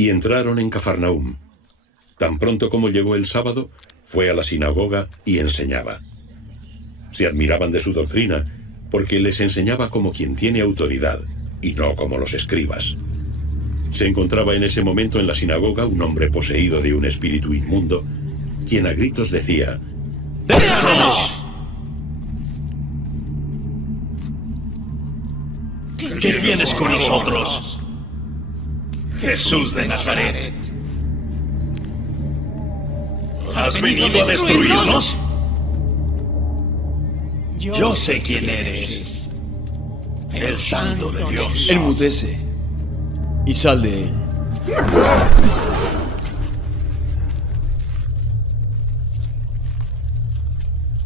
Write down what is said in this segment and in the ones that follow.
Y entraron en Cafarnaúm. Tan pronto como llegó el sábado, fue a la sinagoga y enseñaba. Se admiraban de su doctrina, porque les enseñaba como quien tiene autoridad, y no como los escribas. Se encontraba en ese momento en la sinagoga un hombre poseído de un espíritu inmundo, quien a gritos decía: ¡Déjanos! ¿Qué tienes con nosotros, Jesús de Nazaret? ¿Has venido a destruirnos? Yo sé quién eres, el Santo de Dios. Enmudece y sal de él.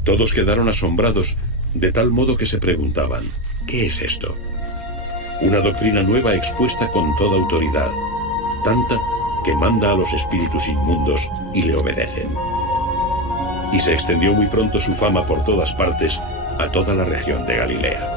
Todos quedaron asombrados, de tal modo que se preguntaban: ¿qué es esto? Una doctrina nueva expuesta con toda autoridad, tanta que manda a los espíritus inmundos y le obedecen. Y se extendió muy pronto su fama por todas partes, a toda la región de Galilea.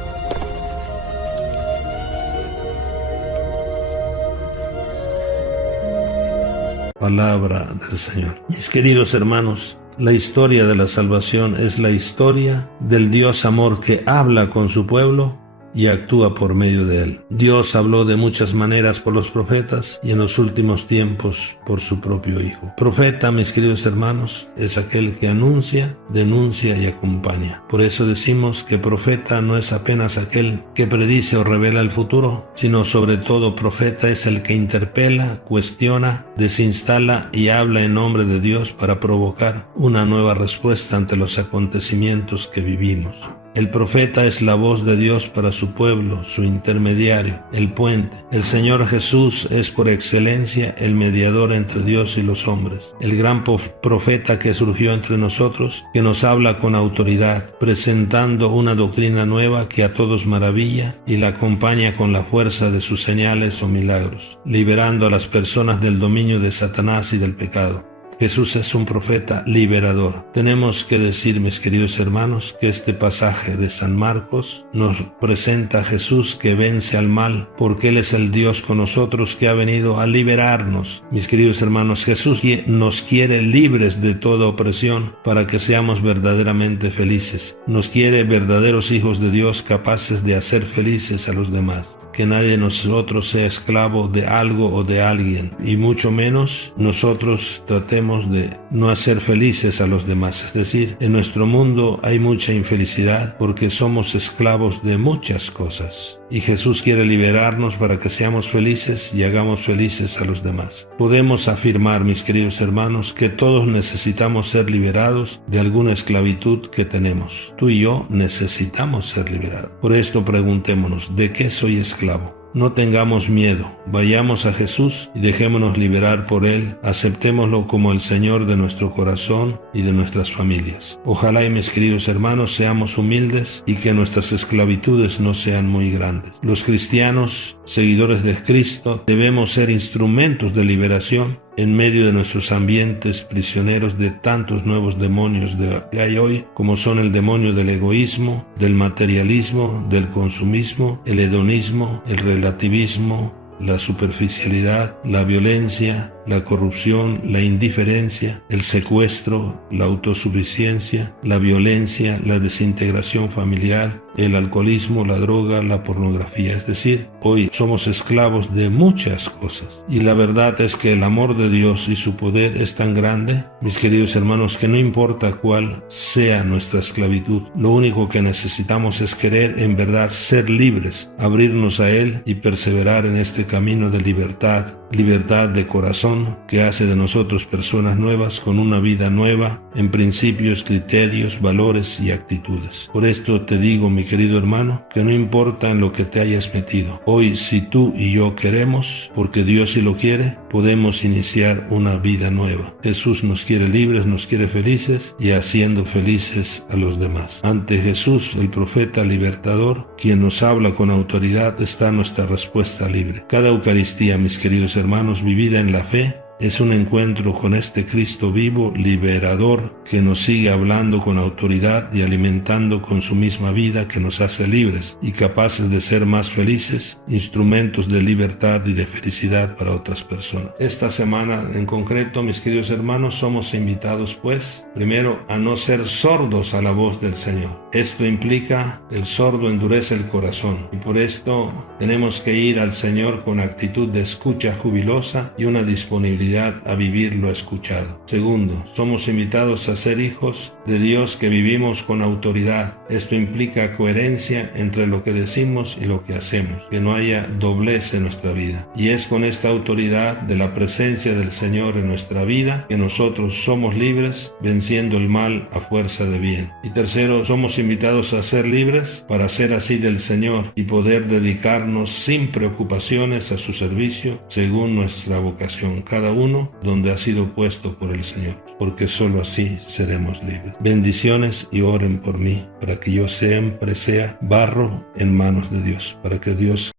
Palabra del Señor. Mis queridos hermanos, la historia de la salvación es la historia del Dios amor que habla con su pueblo y actúa por medio de él. Dios habló de muchas maneras por los profetas y en los últimos tiempos por su propio Hijo. Profeta, mis queridos hermanos, es aquel que anuncia, denuncia y acompaña. Por eso decimos que profeta no es apenas aquel que predice o revela el futuro, sino sobre todo profeta es el que interpela, cuestiona, desinstala y habla en nombre de Dios para provocar una nueva respuesta ante los acontecimientos que vivimos. El profeta es la voz de Dios para su pueblo, su intermediario, el puente. El Señor Jesús es por excelencia el mediador entre Dios y los hombres. El gran profeta que surgió entre nosotros, que nos habla con autoridad, presentando una doctrina nueva que a todos maravilla y la acompaña con la fuerza de sus señales o milagros, liberando a las personas del dominio de Satanás y del pecado. Jesús es un profeta liberador. Tenemos que decir, mis queridos hermanos, que este pasaje de San Marcos nos presenta a Jesús que vence al mal, porque Él es el Dios con nosotros que ha venido a liberarnos. Mis queridos hermanos, Jesús nos quiere libres de toda opresión para que seamos verdaderamente felices. Nos quiere verdaderos hijos de Dios capaces de hacer felices a los demás. Que nadie de nosotros sea esclavo de algo o de alguien, y mucho menos nosotros tratemos de no hacer felices a los demás. Es decir, en nuestro mundo hay mucha infelicidad porque somos esclavos de muchas cosas. Y Jesús quiere liberarnos para que seamos felices y hagamos felices a los demás. Podemos afirmar, mis queridos hermanos, que todos necesitamos ser liberados de alguna esclavitud que tenemos. Tú y yo necesitamos ser liberados. Por esto preguntémonos, ¿de qué soy esclavo? No tengamos miedo, vayamos a Jesús y dejémonos liberar por Él, aceptémoslo como el Señor de nuestro corazón y de nuestras familias. Ojalá, y mis queridos hermanos, seamos humildes y que nuestras esclavitudes no sean muy grandes. Los cristianos, seguidores de Cristo, debemos ser instrumentos de liberación en medio de nuestros ambientes, prisioneros de tantos nuevos demonios que hay hoy, como son el demonio del egoísmo, del materialismo, del consumismo, el hedonismo, el relativismo, la superficialidad, la violencia, la corrupción, la indiferencia, el secuestro, la autosuficiencia, la violencia, la desintegración familiar, el alcoholismo, la droga, la pornografía. Es decir, hoy somos esclavos de muchas cosas. Y la verdad es que el amor de Dios y su poder es tan grande, mis queridos hermanos, que no importa cuál sea nuestra esclavitud, lo único que necesitamos es querer en verdad ser libres, abrirnos a Él y perseverar en este camino de libertad de corazón que hace de nosotros personas nuevas con una vida nueva en principios, criterios, valores y actitudes. Por esto te digo, mi querido hermano, que no importa en lo que te hayas metido. Hoy, si tú y yo queremos, porque Dios sí lo quiere, podemos iniciar una vida nueva. Jesús nos quiere libres, nos quiere felices y haciendo felices a los demás. Ante Jesús, el profeta libertador, quien nos habla con autoridad, está nuestra respuesta libre. Cada Eucaristía, mis queridos hermanos, vivida en la fe, Es un encuentro con este Cristo vivo, liberador, que nos sigue hablando con autoridad y alimentando con su misma vida, que nos hace libres y capaces de ser más felices, instrumentos de libertad y de felicidad para otras personas. Esta semana en concreto, mis queridos hermanos, somos invitados pues, primero, a no ser sordos a la voz del Señor. Esto implica, el sordo endurece el corazón, y por esto tenemos que ir al Señor con actitud de escucha jubilosa y una disponibilidad a vivir lo escuchado. Segundo, somos invitados a ser hijos de Dios que vivimos con autoridad. Esto implica coherencia entre lo que decimos y lo que hacemos, que no haya doblez en nuestra vida. Y es con esta autoridad de la presencia del Señor en nuestra vida que nosotros somos libres, venciendo el mal a fuerza de bien. Y tercero, somos invitados a ser libres para ser así del Señor y poder dedicarnos sin preocupaciones a su servicio según nuestra vocación, cada uno donde ha sido puesto por el Señor, porque sólo así seremos libres. Bendiciones y oren por mí, para que yo siempre sea barro en manos de Dios, para que Dios